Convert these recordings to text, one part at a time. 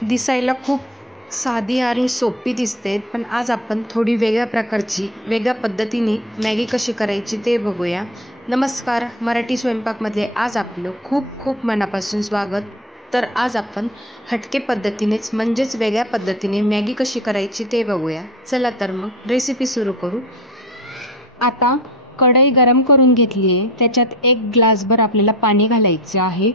दिसायला खूप साधी आणि सोपी दिसते, पण आज आपण थोडी वेगळ्या प्रकारची, वेगळ्या पद्धतीने मॅगी कशी करायची ते बघूया. नमस्कार, मराठी स्वयंपाकमध्ये आज आपलं खूप खूप मनापासून स्वागत. तर आज आपण हटके पद्धतीनेच म्हणजेच वेगळ्या पद्धतीने मॅगी कशी करायची ते बघूया. चला तर मग रेसिपी सुरू करू. आता कढई गरम करून घेतली आहे, त्याच्यात 1 ग्लासभर आपल्याला पाणी घालायचं आहे.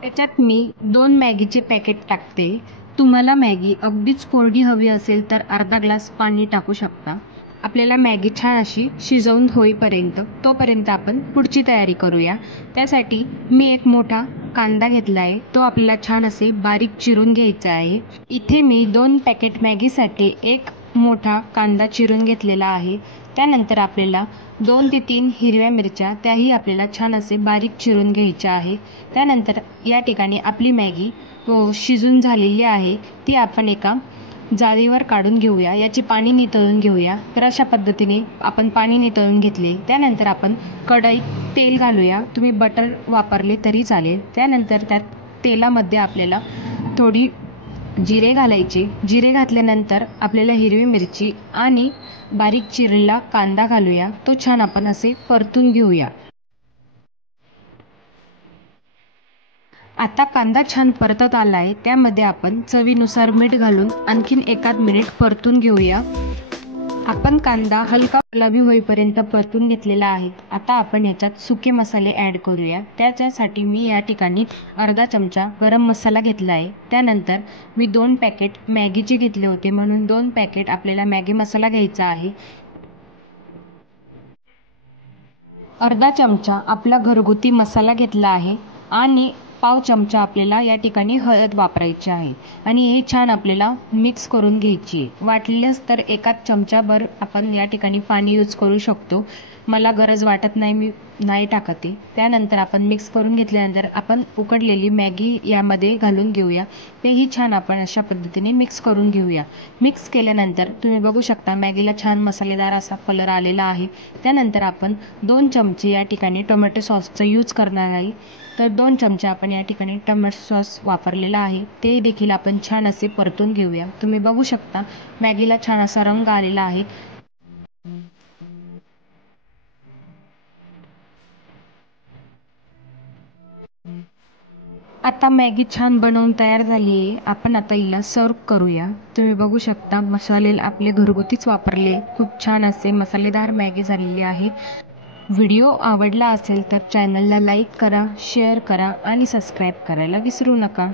त्याच्यात मी 2 मॅगीचे पॅकेट टाकते. तुम्हाला मॅगी अगदीच कोरडी हवी असेल तर अर्धा ग्लास पाणी टाकू शकता. आपल्याला मॅगी छान अशी शिजवून होईपर्यंत तोपर्यंत आपण पुढची तयारी करूया. त्यासाठी मी एक मोठा कांदा घेतला आहे, तो आपल्याला छान असे बारीक चिरून घ्यायचा आहे. इथे मी 2 पॅकेट मॅगीसाठी 1 मोठा कांदा चिरून घेतलेला आहे. त्यानंतर आपल्याला 2 ते 3 हिरव्या मिरच्या, त्याही आपल्याला छान असे बारीक चिरून घ्यायच्या आहे. त्यानंतर या ठिकाणी आपली मॅगी शिजून झालेली आहे, ती आपण एका जाळीवर काढून घेऊया. याची पाणी नितळून घेऊया. तर अशा पद्धतीने आपण पाणी नितळून घेतले. त्यानंतर आपण कढईत तेल घालूया. तुम्ही बटर वापरले तरी चालेल. त्यानंतर त्या तेलामध्ये आपल्याला थोडी जिरे घालायचे. जिरे घातल्यानंतर आपल्याला हिरवी मिरची आणि बारीक चिरलेला कांदा घालूया. तो छान आपण असे परतून घेऊया. आता कांदा छान परतत आला आहे, त्यामध्ये आपण चवीनुसार मीठ घालून आणखीन 1 मिनिट परतून घेऊया. आपण कांदा हलका गुलाबी होईपर्यंत परतून घेतलेला आहे. आता आपण याच्यात सुके मसाले ॲड करूया. त्याच्यासाठी मी या ठिकाणी अर्धा चमचा गरम मसाला घेतला आहे. त्यानंतर मी 2 पॅकेट मॅगीचे घेतले होते, म्हणून 2 पॅकेट आपल्याला मॅगी मसाला घ्यायचा आहे. अर्धा चमचा आपला घरगुती मसाला घेतला आहे आणि पाव चमचा आपल्याला या ठिकाणी हळद वापरायची आहे आणि हे छान आपल्याला मिक्स करून घ्यायची आहे. वाटल्यास तर 1 चमचाभर आपण या ठिकाणी पाणी यूज करू शकतो. मला गरज वाटत नाही, मी नाही टाकते. त्यानंतर आपण मिक्स करून घेतल्यानंतर आपण उकडलेली मॅगी यामध्ये घालून घेऊया. तेही छान आपण अशा पद्धतीने मिक्स करून घेऊया. मिक्स केल्यानंतर तुम्ही बघू शकता मॅगीला छान मसालेदार असा कलर आलेला आहे. त्यानंतर आपण 2 चमचे या ठिकाणी टोमॅटो सॉसचा यूज करणार आहे. तर 2 चमचे आपण या ठिकाणी टोमॅटो सॉस वापरलेला आहे, ते देखील आपण छान असे परतून घेऊया. तुम्ही बघू शकता मॅगीला छान असा रंग आलेला आहे. आता मॅगी छान बनवून तयार झाली आहे. आपण आता हिला सर्व करूया. तुम्ही बघू शकता मसाले आपले घरगुतीच वापरले, खूप छान असे मसालेदार मॅगी झालेली आहे. व्हिडिओ आवडला असेल तर चॅनलला लाईक करा, शेअर करा आणि सबस्क्राईब करायला विसरू नका.